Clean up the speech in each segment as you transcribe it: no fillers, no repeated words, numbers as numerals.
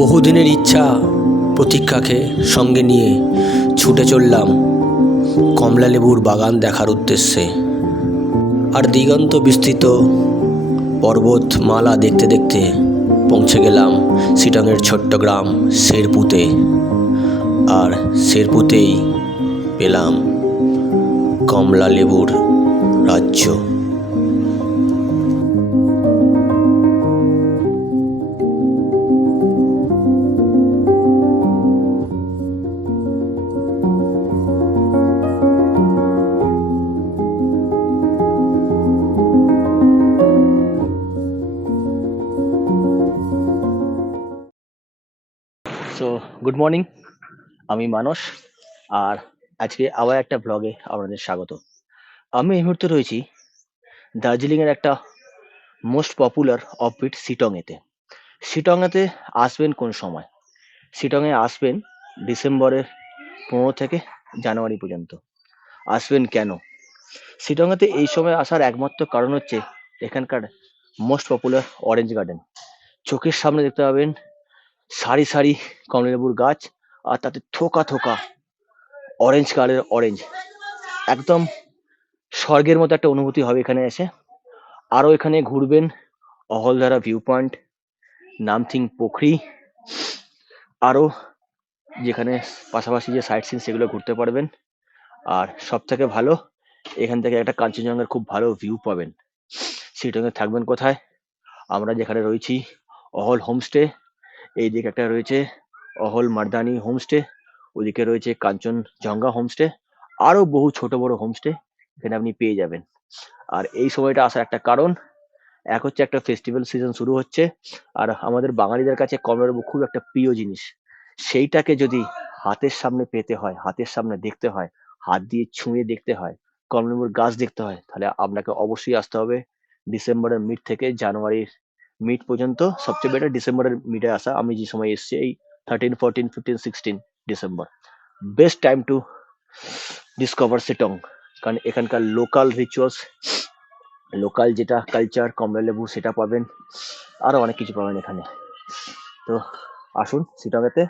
বহুদিনের ইচ্ছা প্রতীক্ষাকে সঙ্গে নিয়ে ছুটে চললাম কমলালেবুর বাগান দেখার উদ্দেশ্যে। আর দিগন্ত বিস্তৃত পর্বতমালা দেখতে দেখতে পৌঁছে গেলাম শিটংয়ের ছোট্ট গ্রাম শেরপুতে। আর শেরপুতেই পেলাম কমলালেবুর রাজ্য। সো গুড মর্নিং, আমি মানস। আর আজকে আবার একটা ব্লগে আপনাদের স্বাগত। আমি এই মুহূর্তে রয়েছি দার্জিলিংয়ের একটা মোস্ট পপুলার অফবিট শিটংয়েতে। শিটংয়েতে আসবেন কোন সময়? শিটংয়ে আসবেন ডিসেম্বরের 15 থেকে জানুয়ারি পর্যন্ত। আসবেন কেন? শিটংয়েতে এই সময় আসার একমাত্র কারণ হচ্ছে এখানকার মোস্ট পপুলার অরেঞ্জ গার্ডেন। চোখের সামনে দেখতে পাবেন সারি সারি কমলালেবুর গাছ, আর তাতে থোকা থোকা অরেঞ্জ কালারের অরেঞ্জ। একদম স্বর্গের মতো একটা অনুভূতি হবে এখানে এসে। আরও এখানে ঘুরবেন অহলধারা ভিউ পয়েন্ট, নামথিং পোখরি, আরও যেখানে পাশাপাশি যে সাইট সিন সেগুলো ঘুরতে পারবেন। আর সব থেকে ভালো, এখান থেকে একটা কাঞ্চনজঙ্ঘার খুব ভালো ভিউ পাবেন। শিটংয়ে থাকবেন কোথায়? আমরা যেখানে রয়েছি অহল হোমস্টে, এইদিকে একটা রয়েছে অহল মার্দানি হোমস্টে, ওদিকে রয়েছে কাঞ্চনজঙ্ঘা হোমস্টে, আরও বহু ছোট বড় হোমস্টে এখানে আপনি পেয়ে যাবেন। আর এই সময়টা আসার একটা কারণ, এক হচ্ছে একটা ফেস্টিভ্যাল সিজন শুরু হচ্ছে, আর আমাদের বাঙালিদের কাছে কমলালেবু খুব একটা প্রিয় জিনিস। সেইটাকে যদি হাতের সামনে পেতে হয়, হাতের সামনে দেখতে হয়, হাত দিয়ে ছুঁয়ে দেখতে হয়, কমলালেবুর গাছ দেখতে হয়, তাহলে আপনাকে অবশ্যই আসতে হবে ডিসেম্বরের মিড থেকে জানুয়ারির মিড পর্যন্ত। সবচেয়ে বেটার ডিসেম্বরের মিডে আসা। আমি যে সময় এসেছি এই 13, 14, 15, 16 December, best time to discover Sittong. কারণ এখানকার লোকাল রিচুয়ালস, লোকাল যেটা কালচার কমলালেবু, সেটা পাবেন, আরও অনেক কিছু পাবেন এখানে। তো আসুন শিটংয়েতে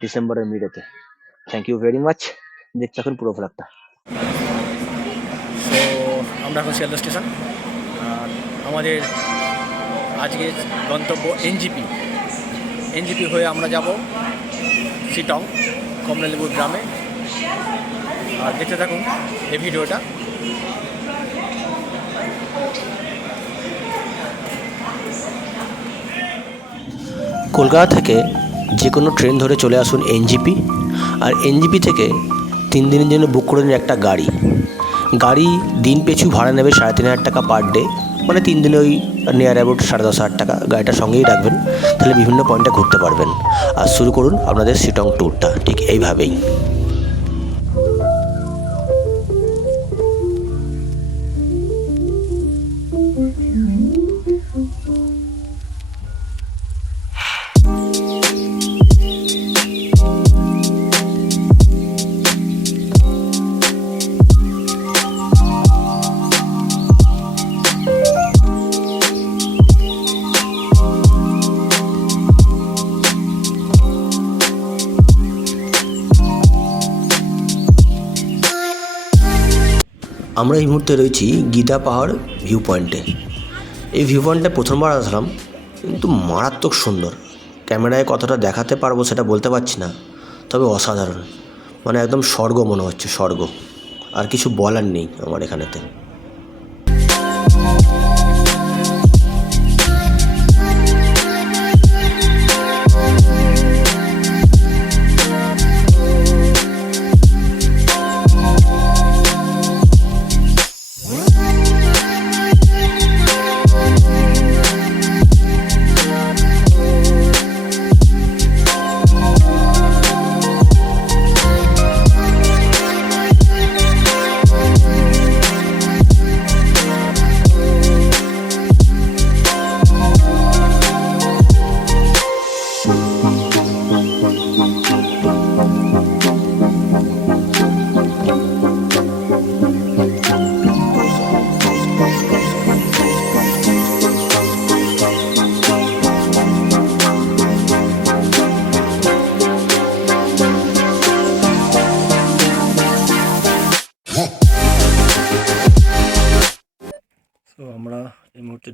ডিসেম্বরের মিডেতে। Thank you very much. দেখতে থাকুন পুরো ব্লগটা। তো আমরা এখন শিয়ালদা স্টেশন, আর আমাদের আজকের গন্তব্য এনজিপি হয়ে আমরা যাব শিটং কমলালেবুর গ্রামে। আর দেখতে থাকুন এই ভিডিওটা। কলকাতা থেকে যে কোনো ট্রেন ধরে চলে আসুন এনজিপি। আর এনজিপি থেকে 3 দিনের জন্য বুক করে নিন একটা গাড়ি। গাড়ি দিন পিছু ভাড়া নেবে 3,500 টাকা পার ডে, মানে 3 দিনে ওই নিয়ার অ্যাবাউট 10,500 টাকা। গাড়িটা সঙ্গেই রাখবেন, তাহলে বিভিন্ন পয়েন্টে ঘুরতে পারবেন। আর শুরু করুন আপনাদের শিটং ট্যুরটা ঠিক এইভাবেই। আমরা এই মুহূর্তে রয়েছি গীতা পাহাড় ভিউ পয়েন্টে। এই ভিউ পয়েন্টে প্রথমবার আসলাম, কিন্তু মারাত্মক সুন্দর। ক্যামেরায় কতটা দেখাতে পারবো সেটা বলতে পারছি না, তবে অসাধারণ, মানে একদম স্বর্গ মনে হচ্ছে, স্বর্গ। আর কিছু বলার নেই আমার এখানেতে।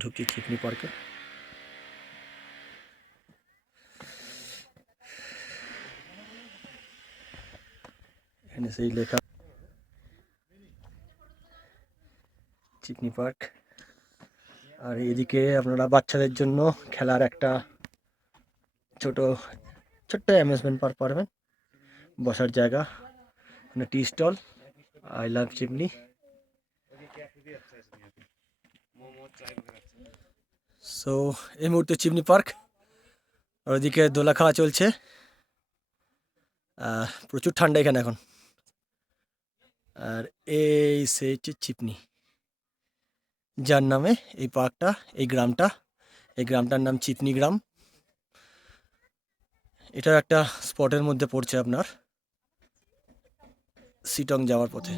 ঢুকছি চিপনি পার্কে। এখানে সেই লেখা চিপনি পার্ক। আর এদিকে আপনারা বাচ্চাদের জন্য খেলার একটা ছোট ছোট্ট অ্যামিউজমেন্ট পার্ক পাবেন, বসার জায়গা, মানে tea stall, I love Chimney. So এই মুহূর্তে চিমনি পার্ক, আর ওদিকে দোলা খাওয়া চলছে। প্রচুর ঠান্ডা এখানে এখন। আর এই সে হচ্ছে চিপনি, যার নামে এই পার্কটা, এই গ্রামটার নাম চিপনি গ্রাম। এটা একটা স্পটের মধ্যে পড়ছে আপনার শিটং যাওয়ার পথে।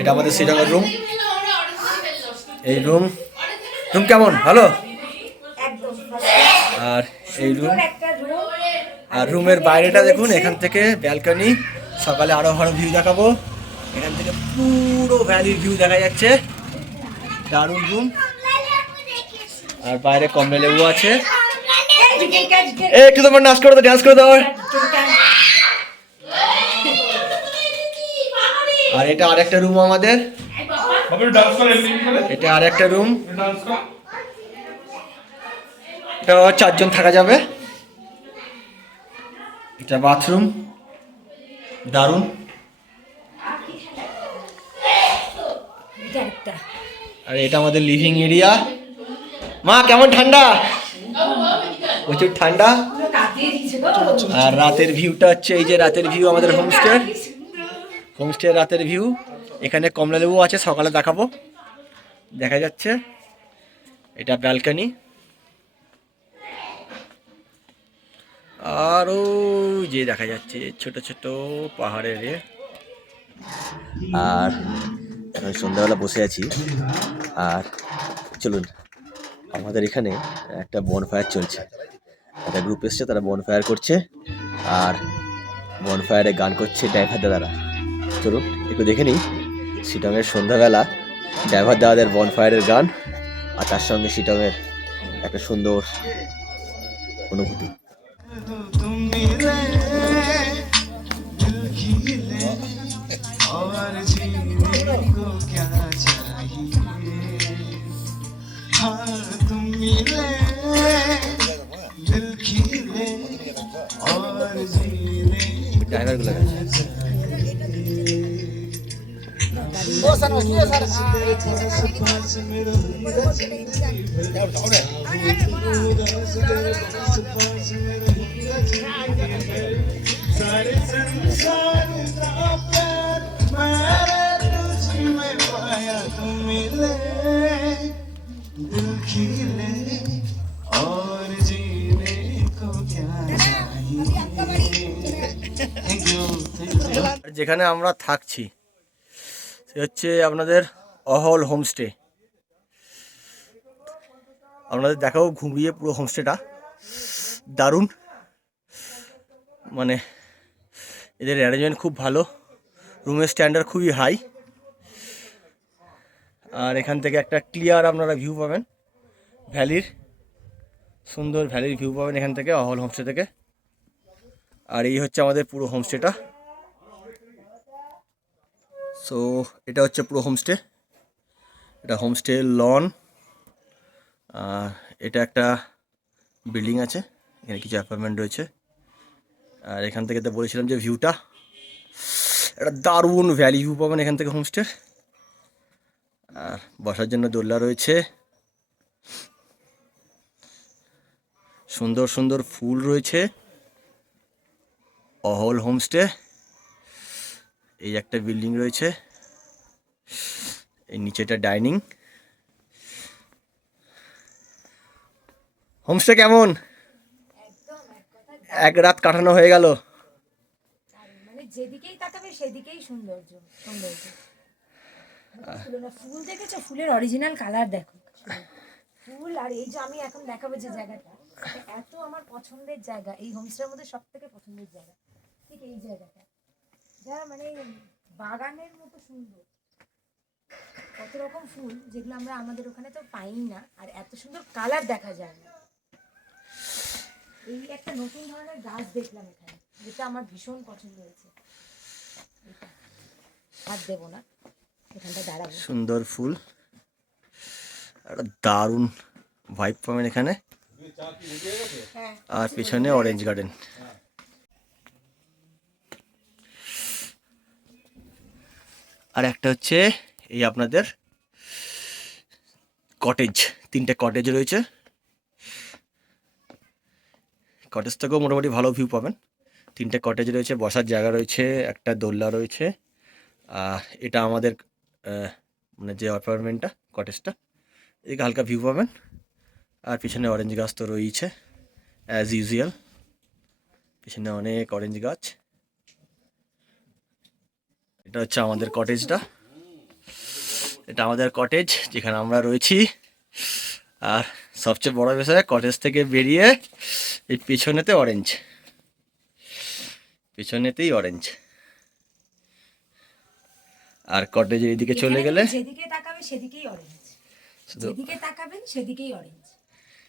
এটা আমাদের শিলংয়ের রুম। এই রুম কেমন? ভালো। আর এই আর রুমের বাইরেটা দেখুন, এখান থেকে ব্যালকনি। সকালে আরো ভালো ভিউ দেখাবো। এখান থেকে পুরো ভ্যালির ভিউ দেখা যাচ্ছে, দারুণ রুম। আর বাইরে কমলা লেবু আছে। একটু তোমার নাচ করে দাও, ডান্স করে দাও। আর এটা আরেকটা রুম আমাদের, এটা আরেকটা রুম। এটা 4 জন থাকা যাবে। এটা বাথরুম, দারুণ। আর এটা আমাদের লিভিং এরিয়া। মা কেমন ঠান্ডা? প্রচুর ঠান্ডা। আর রাতের ভিউটা হচ্ছে এই যে রাতের ভিউ আমাদের হোমস্টে রাতের ভিউ। এখানে কমলা লেবু আছে, সকালে দেখাবো, দেখা যাচ্ছে। এটা ব্যালকনি। আরও যে দেখা যাচ্ছে ছোট ছোট পাহাড়ের। আর এখন সন্ধ্যাবেলা বসে আছি। আর চলুন, আমাদের এখানে একটা বনফায়ার চলছে, একটা গ্রুপ এসছে, তারা বনফায়ার করছে। আর বনফায়ারে গান করছে ড্রাইভার দাদারা। চলুন একটু দেখে নিই শিটংয়ের সন্ধ্যাবেলা ড্রাইভার দাদাদের বনফায়ারের গান, আর তার সঙ্গে শিটংয়ের একটা সুন্দর অনুভূতি। ড্রাইভারগুলো যেখানে আমরা থাকছি সে হচ্ছে আপনাদের অহল হোমস্টে। আপনাদের দেখাও ঘুমিয়ে পুরো হোমস্টেটা, দারুণ। মানে এদের অ্যারেঞ্জমেন্ট খুব ভালো, রুমের স্ট্যান্ডার্ড খুবই হাই। আর এখান থেকে একটা ক্লিয়ার আপনারা ভিউ পাবেন ভ্যালির, সুন্দর ভ্যালির ভিউ পাবেন এখান থেকে, অহল হোমস্টে থেকে। আর এই হচ্ছে আমাদের পুরো হোমস্টেটা। সো এটা হচ্ছে পুরো হোমস্টে, এটা হোমস্টে লন। এটা একটা বিল্ডিং আছে, এখানে কিছু অ্যাপার্টমেন্ট রয়েছে। আর এখান থেকে তো বলেছিলাম যে ভিউটা, একটা দারুণ ভ্যালি ভিউ পাবেন এখান থেকে হোমস্টের। আর বসার জন্য দোলনা রয়েছে, সুন্দর সুন্দর ফুল রয়েছে। অহল হোমস্টে। এই একটা বিল্ডিং রয়েছে, এই নিচেটা ডাইনিং। হোমস্টে কেমন? এক রাত কাটানো হয়ে গেল। মানে যেদিকেই তাকাবে সেদিকেই সৌন্দর্য সৌন্দর্য। ফুল দেখেছো? ফুলের অরিজিনাল কালার দেখো। ফুল আর এই যে আমি এখন দেখাবো যে জায়গাটা, এটা এত আমার পছন্দের জায়গা, এই হোমস্টের মধ্যে সব থেকে পছন্দের জায়গা ঠিক এই জায়গাটা, যা মানে বাগানের মতো সুন্দর। কত রকম ফুল যেগুলো আমরা আমাদের ওখানে তো পাই না, আর এত সুন্দর কালার দেখা যায় না। এই একটা নতুন ধরনের গাছ দেখলাম এখানে, যেটা আমার ভীষণ পছন্দ হয়েছে। হাত দেবো না, এখানটা দাঁড়াবো। সুন্দর ফুল, একটা দারুণ ভাইব পাবেন এখানে। আর পিছনে অরেঞ্জ গার্ডেন। আর একটা হচ্ছে এই আপনাদের কটেজ, 3টে কটেজ রয়েছে। কটেজ থেকেও মোটামুটি ভালো ভিউ পাবেন। 3টে কটেজ রয়েছে, বসার জায়গা রয়েছে, একটা দোলনা রয়েছে। এটা আমাদের মানে যে অ্যাপার্টমেন্টটা, কটেজটা, এদিকে হালকা ভিউ পাবেন। আর পিছনে অরেঞ্জ গাছ তো রয়েছে অ্যাজ ইউজুয়াল, পিছনে অনেক অরেঞ্জ গাছ। এটা হচ্ছে আমাদের কটেজটা, এটা আমাদের কটেজ যেখানে আমরা রয়েছি। আর সবচেয়ে বড় বিষয়, কটেজ থেকে বেরিয়ে এই পিছনেতে অরেঞ্জ, পিছনেতেই অরেঞ্জ। আর কটেজের এদিকে চলে গেলে যেদিকে তাকাবে সেদিকেই অরেঞ্জ, শুধু যেদিকে তাকাবেন সেদিকেই অরেঞ্জ।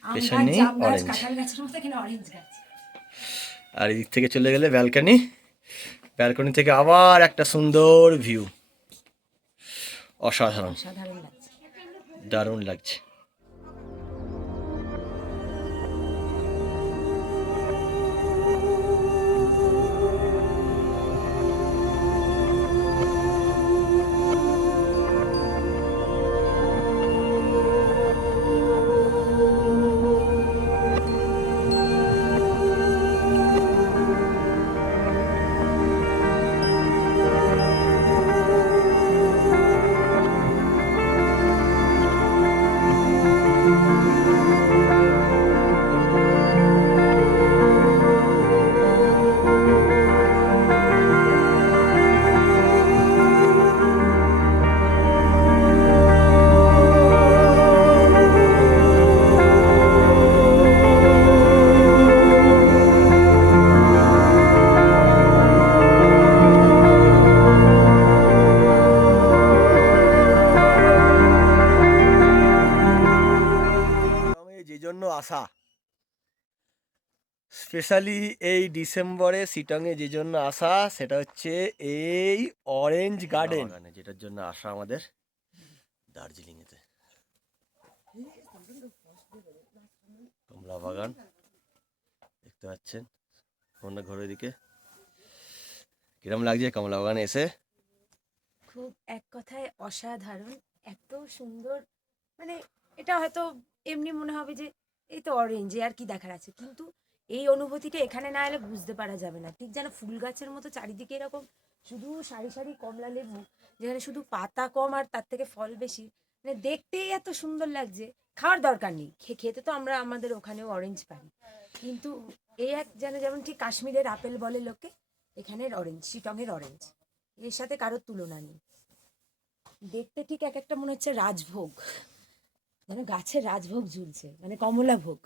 আম গাছ, পেছনেই জাম গাছ, অরেঞ্জ। কাঁঠাল গাছের মতো এখানে অরেঞ্জ গাছ। আর এদিক থেকে চলে গেলে ব্যালকনি, ব্যালকনি থেকে আবার একটা সুন্দর ভিউ, অসাধারণ, সাধারণ লাগছে। দারুণ লাগছে। যে জন্য আসা, স্পেশালি এই ডিসেম্বরে শিটংয়ে যে জন্য আসা, সেটা হচ্ছে এই অরেঞ্জ গার্ডেন, যেটার জন্য আসা আমাদের দার্জিলিংয়েতে। কমলা বাগান দেখতে পাচ্ছেন, কোনটা ঘরের দিকে। কিরম লাগছে কমলা বাগানে এসে? খুব, এক কথায় অসাধারণ। এত সুন্দর, মানে এটা হয়তো এমনি মনে হবে যে এই তো অরেঞ্জ, আর কি দেখার আছে, কিন্তু এই অনুভূতিটা এখানে না এলে বুঝতে পারা যাবে না। ঠিক যেন ফুল গাছের মতো চারিদিকে এরকম শুধু সারি সারি কমলা লেবু, যেখানে শুধু পাতা কম আর তার থেকে ফল বেশি। মানে দেখতেই এত সুন্দর লাগছে, খাওয়ার দরকার নেই। খেতে তো আমরা আমাদের ওখানেও অরেঞ্জ পাই, কিন্তু এই এক যেমন ঠিক কাশ্মীরের আপেল বলে লোকে, এখানের অরেঞ্জ, শিটংয়ের অরেঞ্জ, এর সাথে কারোর তুলনা নেই। দেখতে ঠিক এক একটা মনে হচ্ছে রাজভোগ, যেন গাছের রাজভোগ ঝুলছে, মানে কমলা ভোগ।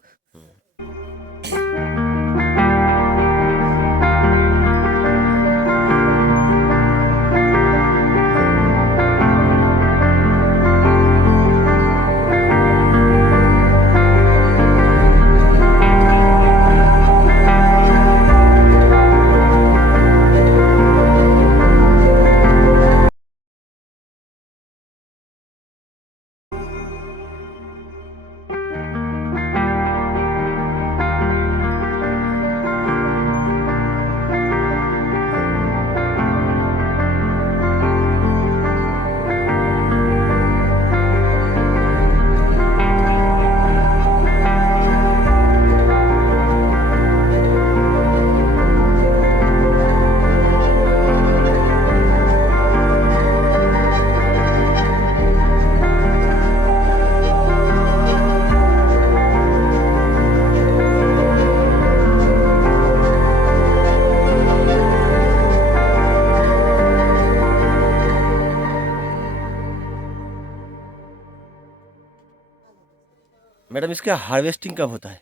मैडम इसका हार्वेस्टिंग कब होता है?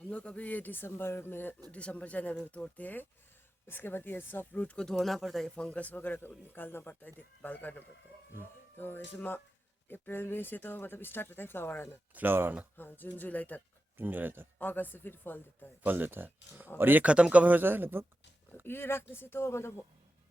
हम लोग अभी ये दिसंबर जनवरी में तोड़ते हैं। उसके बाद ये सब रूट को धोना पड़ता है, फंगस वगैरह को निकालना पड़ता है, देखभाल करना पड़ता है। तो ऐसे अप्रैल में से तो मतलब स्टार्ट होता है फ्लावर आना। फ्लावर आना हाँ, जून जुलाई तक। जून जुलाई तक अगस्त से फिर फल देता है। फल देता है। हाँ, और ये खत्म कब होता है लगभग? ये रखने से तो मतलब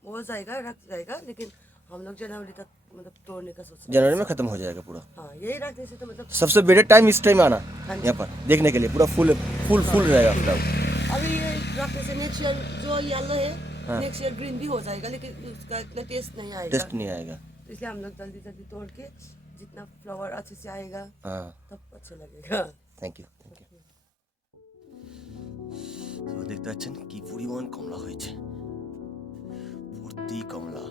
हो जाएगा, रख जाएगा, लेकिन हम लोग जनवरी तक मतलब तोड़ने का सोच रहे हैं। जनवरी में खत्म हो जाएगा पूरा। हाँ, यही रखने से तो मतलब सबसे बेटर टाइम इस टाइम आना हाँ जी। यहाँ पर देखने के लिए, पूरा फुल फुल फुल रहेगा फ्लावर। अभी ये रखने से नेक्स्ट ईयर जो येलो है, हाँ। नेक्स्ट ईयर ग्रीन भी हो जाएगा, लेकिन उसका इतना टेस्ट नहीं आएगा। टेस्ट नहीं आएगा। इसलिए हम लोग जल्दी जल्दी तोड़ के जितना फ्लावर अच्छे से आएगा हाँ, तब अच्छा लगेगा। Thank you thank you. তো দেখতে পাচ্ছেন কি পরিমাণ কমলা হয়েছে, ভর্তি কমলা।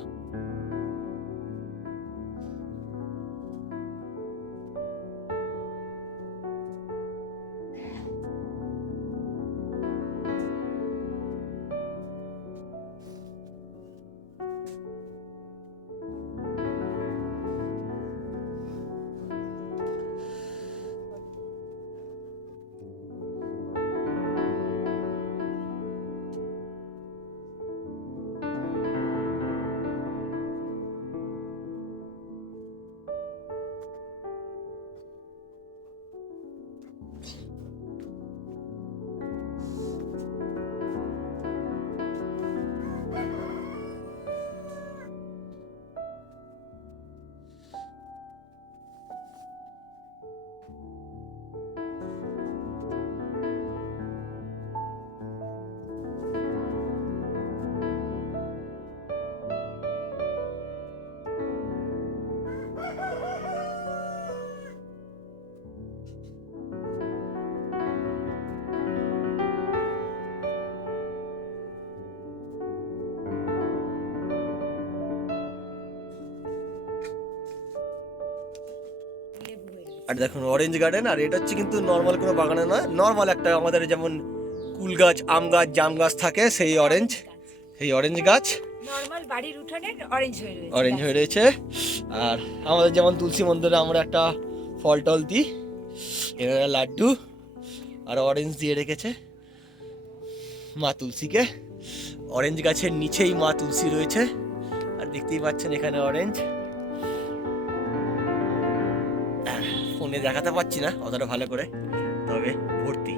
আর দেখুন অরেঞ্জ গার্ডেন, আর এটা হচ্ছে কিন্তু নর্মাল কোনো বাগানে নয়, নর্মাল একটা আমাদের যেমন কুল গাছ, আম গাছ, জাম গাছ থাকে সেই অরেঞ্জ, সেই অরেঞ্জ গাছ নর্মাল বাড়ির উঠোনে অরেঞ্জ হয়ে রয়েছে। অরেঞ্জ হয়ে রয়েছে। আর আমাদের যেমন তুলসী মন্দিরে আমরা একটা ফল টল দিই, এখানে লাড্ডু আর অরেঞ্জ দিয়ে রেখেছে মা তুলসীকে। অরেঞ্জ গাছের নিচেই মা তুলসী রয়েছে, আর দেখতেই পাচ্ছেন এখানে অরেঞ্জ। ফোনে দেখাতে পাচ্ছি না অতটা ভালো করে, তবে ভর্তি।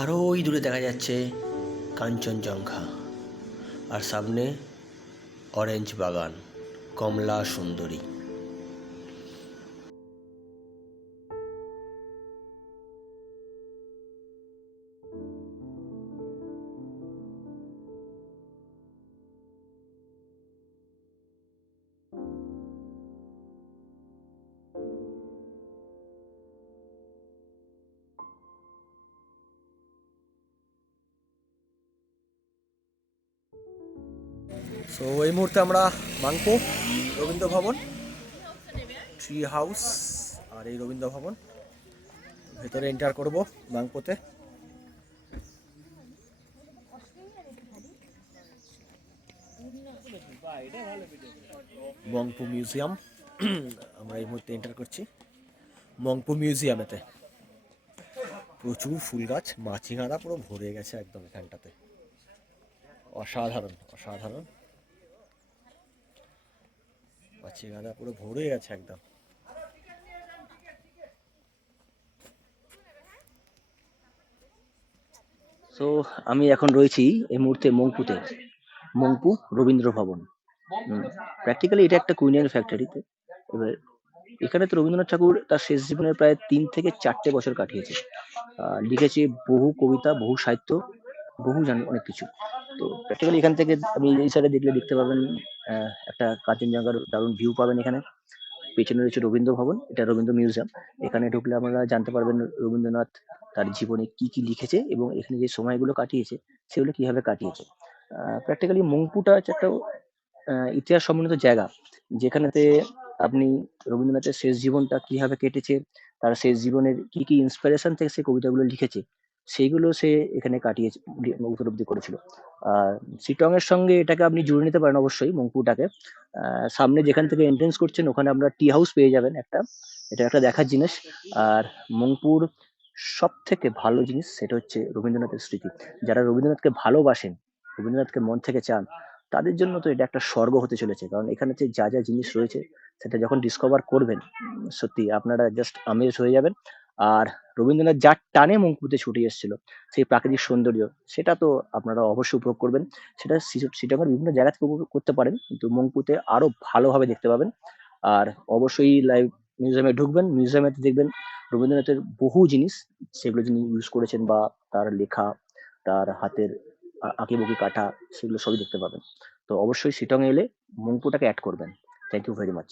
আরও ওই দূরে দেখা যাচ্ছে কাঞ্চনজঙ্ঘা, আর সামনে অরেঞ্জ বাগান, কমলা সুন্দরী। সো এই মুহূর্তে আমরা বাংপো রবীন্দ্র ভবন, ট্রি হাউস আর এই রবীন্দ্র ভবন ভেতরে এন্টার করব বাংপোতে। মংপো মিউজিয়াম আমরা এই মুহূর্তে এন্টার করছি। মংপো মিউজিয়ামেতে প্রচুর ফুল গাছ, মাছিগাঁদা পুরো ভরে গেছে একদম এখানটাতে, অসাধারণ অসাধারণ মাছিগাঁদা পুরো ভরে গেছে একদম। সো আমি এখন রয়েছি এই মুহূর্তে মংপুতে, মংপু রবীন্দ্র ভবন। প্র্যাকটিক্যালি এটা একটা কুইনিয়ান ফ্যাক্টরিতে। এবার এখানে তো রবীন্দ্রনাথ ঠাকুর তার শেষ জীবনের প্রায় ৩ থেকে ৪টে বছর কাটিয়েছে। লিখেছে বহু কবিতা, বহু সাহিত্য, বহু অনেক কিছু। তো প্র্যাকটিক্যালি এখান থেকে আপনি এই সাইডে দেখলে দেখতে পাবেন একটা কাঞ্চনজঙ্ঘার দারুণ ভিউ পাবেন এখানে। পেছনে রয়েছে রবীন্দ্র ভবন, এটা রবীন্দ্র মিউজিয়াম। এখানে ঢুকলে আপনারা জানতে পারবেন রবীন্দ্রনাথ তার জীবনে কি কি লিখেছে এবং এখানে যে সময়গুলো কাটিয়েছে সেগুলো কিভাবে কাটিয়েছে। প্র্যাকটিক্যালি মংপুটা হচ্ছে একটা ইতিহাস সমন্বিত জায়গা, যেখানেতে আপনি রবীন্দ্রনাথের শেষ জীবনটা কিভাবে কেটেছে, তার শেষ জীবনের কি কি ইন্সপিরেশন থেকে সে কবিতাগুলো লিখেছে, সেইগুলো সে এখানে কাটিয়েছে, উপলব্ধি করেছিল। আর শিটং এর সঙ্গে এটাকে আপনি জুড়ে নিতে পারেন অবশ্যই মংপুটাকে। সামনে যেখান থেকে এন্ট্রেন্স করছেন ওখানে আপনারা টি হাউস পেয়ে যাবেন একটা, এটা একটা দেখার জিনিস। আর মংপুর সব থেকে ভালো জিনিস সেটা হচ্ছে রবীন্দ্রনাথের স্মৃতি। যারা রবীন্দ্রনাথকে ভালোবাসেন, রবীন্দ্রনাথকে মন থেকে চান, তাদের জন্য তো এটা একটা স্বর্গ হতে চলেছে। কারণ এখানে যে যা যা জিনিস রয়েছে সেটা যখন ডিসকভার করবেন, সত্যি আপনারা জাস্ট আমেজ হয়ে যাবেন। আর রবীন্দ্রনাথ যার টানে মংপুতে ছুটে এসেছিল, সেই প্রাকৃতিক সৌন্দর্য, সেটা তো আপনারা অবশ্যই উপভোগ করবেন। সেটা শিলংয়ের বিভিন্ন জায়গা থেকে উপভোগ করতে পারেন, কিন্তু মংপুতে আরো ভালোভাবে দেখতে পাবেন। আর অবশ্যই লাইভ মিউজিয়ামে ঢুকবেন, মিউজিয়ামে দেখবেন রবীন্দ্রনাথের বহু জিনিস, সেগুলো যিনি ইউজ করেছেন বা তার লেখা, তার হাতের আঁকিবুকি কাটা, সেগুলো সবই দেখতে পাবেন। তো অবশ্যই শিটং এলে মংপুটাকে অ্যাড করবেন। Thank you very much.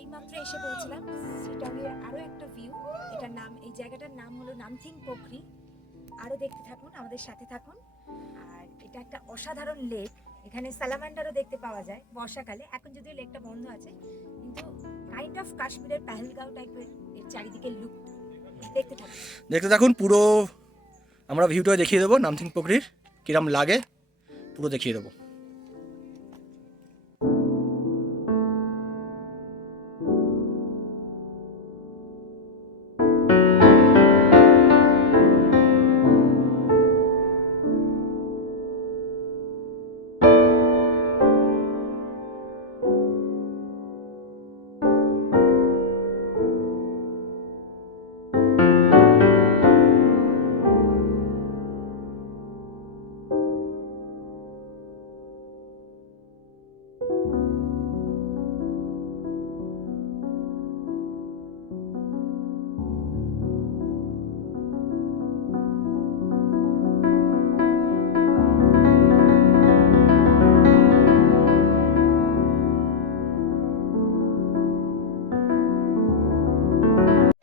এইমাত্র এসে পৌঁছলাম শিটংয়ের আরো একটা ভিউ। এটার নাম, এই জায়গাটার নাম হলো নামথিং পোখরি। আরো দেখতে থাকুন, আমাদের সাথে থাকুন। আর এটা একটা অসাধারণ লেক। এখানে স্যালামান্ডারও দেখতে পাওয়া যায় বর্ষাকালে। এখন যদিও লেকটা বন্ধ আছে, কিন্তু কাইন্ড অফ কাশ্মীরের পেহেলগাঁও টাইপের এর চারিদিকে লুক। দেখতে থাকুন। দেখতে থাকুন, পুরো আমরা ভিউটা দেখিয়ে দেবো নামথিং পোখরির কিরম লাগে, পুরো দেখিয়ে দেবো।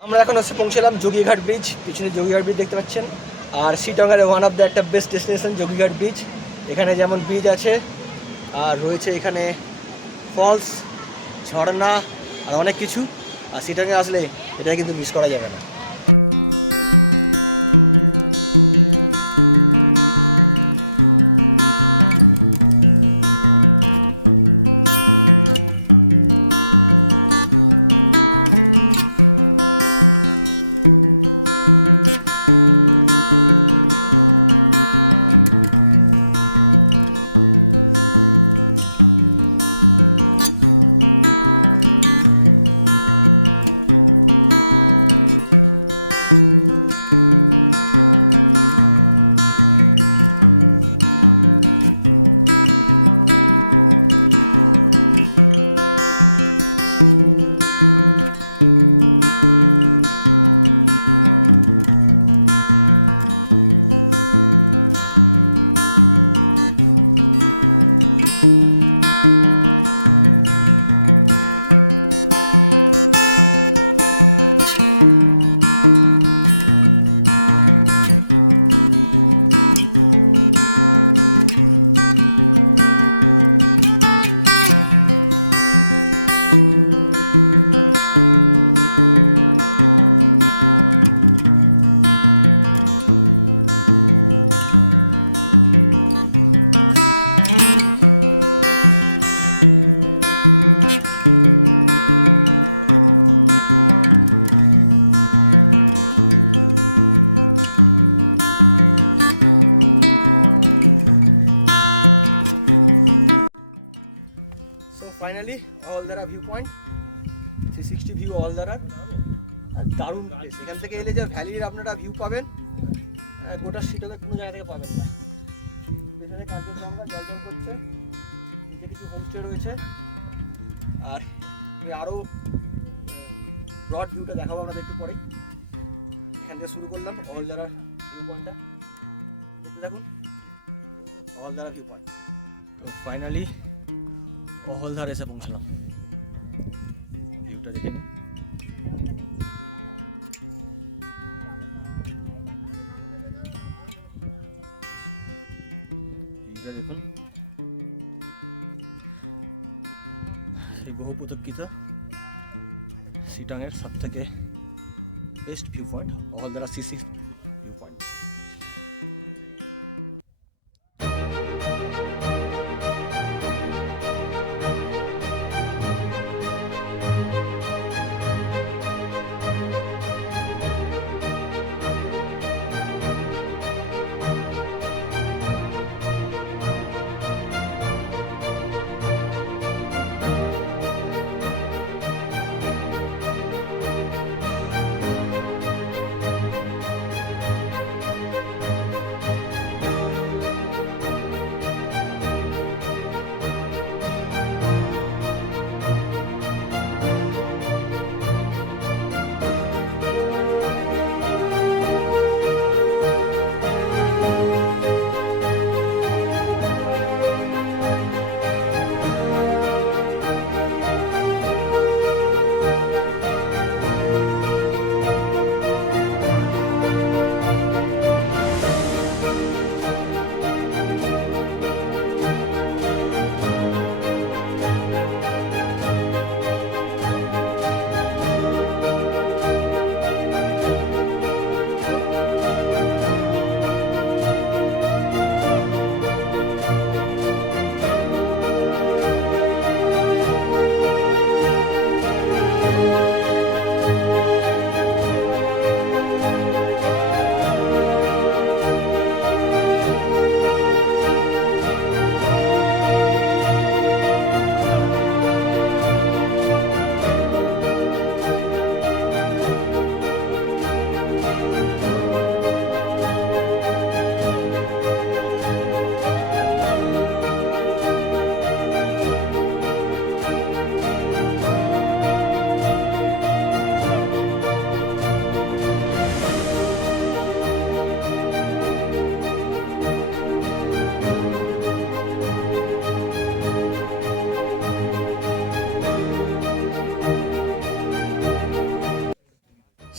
আমরা এখন এসে পৌঁছলাম যোগীঘাট ব্রিজ। পিছনে যোগীঘাট ব্রিজ দেখতে পাচ্ছেন। আর শিটংয়ের ওয়ান অফ দ্য একটা বেস্ট ডেস্টিনেশন যোগীঘাট ব্রিজ। এখানে যেমন ব্রিজ আছে, আর রয়েছে এখানে ফলস, ঝর্ণা, আর অনেক কিছু। আর শিটংয়ে আসলে এটা কিন্তু মিস করা যাবে না। So finally Ahaldara view point, 360 view Ahaldara. আর দারুণ প্লেস। এখান থেকে এলে যে ভ্যালির আপনারা ভিউ পাবেন, গোটা শিটংয়ে কোনো জায়গা থেকে পাবেন না। পেছনে কাঞ্চনজঙ্ঘা জল করছে, নিচে কিছু হোমস্টে রয়েছে। আর আরও ব্রড ভিউটা দেখাবো আপনাদের একটু পরেই। এখান থেকে শুরু করলাম অলদারা ভিউ পয়েন্টটা, দেখতে দেখুন অলদারা ভিউ পয়েন্ট। তো ফাইনালি অহলধার এসে পৌঁছলাম, ভিউটা দেখে নিন। এই বহু প্রতীক্ষিত শিটংয়ের সব থেকে বেস্ট ভিউ পয়েন্ট অহলদারা সিসি viewpoint.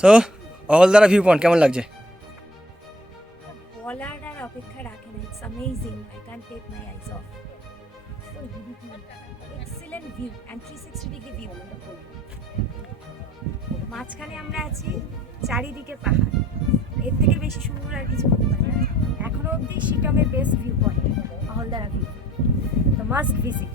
So Ahaldara viewpoint কেমন লাগছে? বলার আর অপেক্ষা রাখে না, it's amazing, I can't take my eyes off. Excellent view and 360 degree view. মাঝখানে আমরা আছি, চারিদিকে পাহাড়, এর থেকে বেশি সুন্দর আর কিছু হতে পারে না। এখনো অবধি শিটংয়ের best view point Ahaldara view, তো মাস্ট ভিজিট।